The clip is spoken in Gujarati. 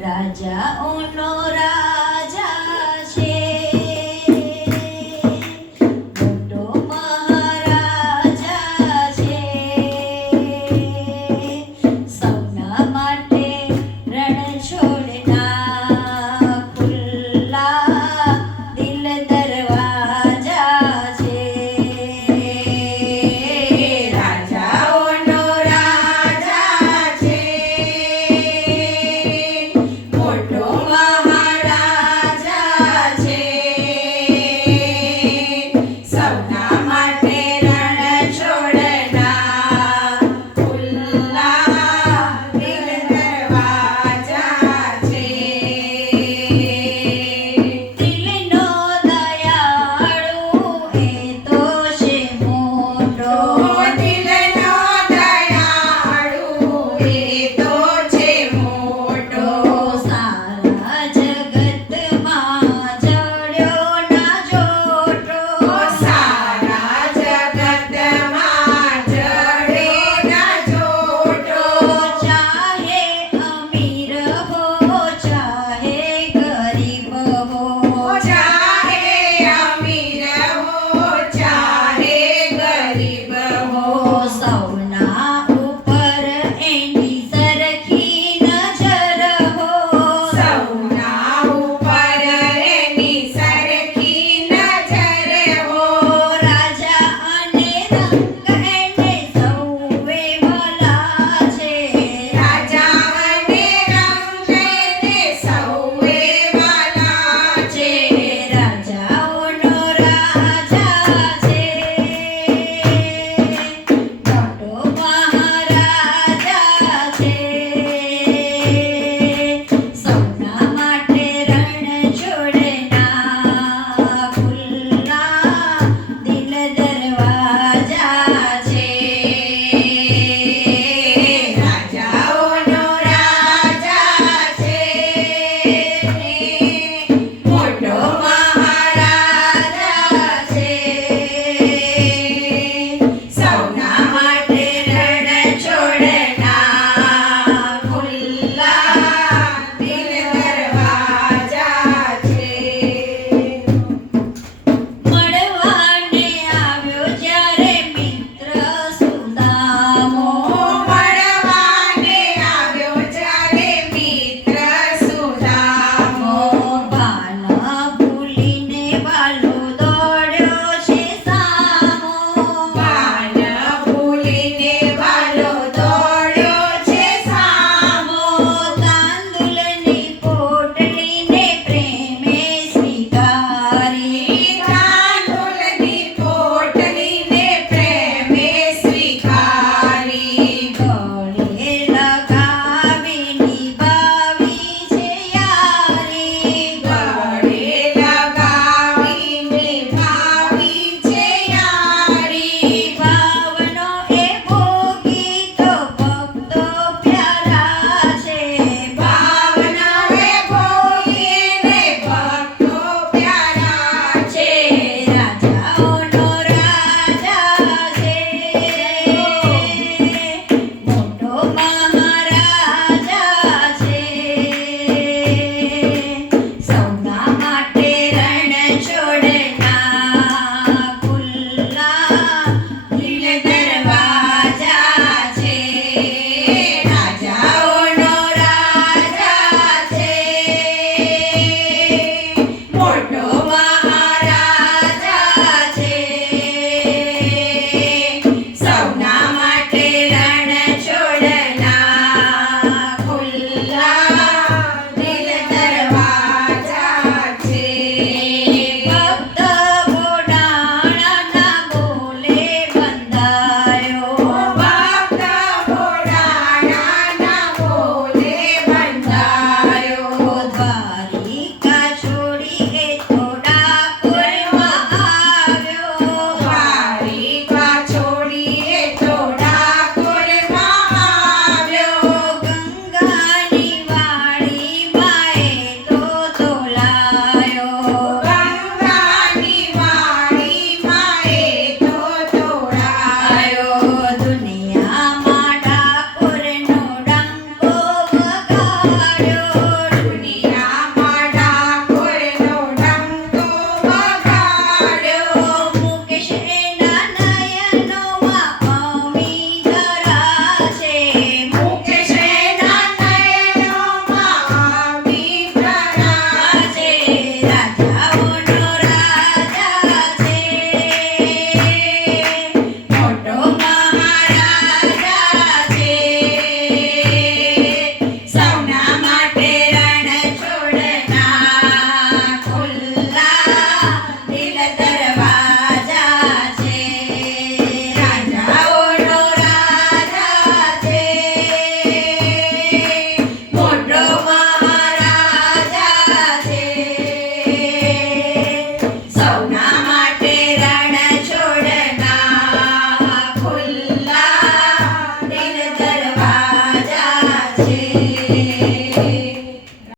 રાજાઓનો રા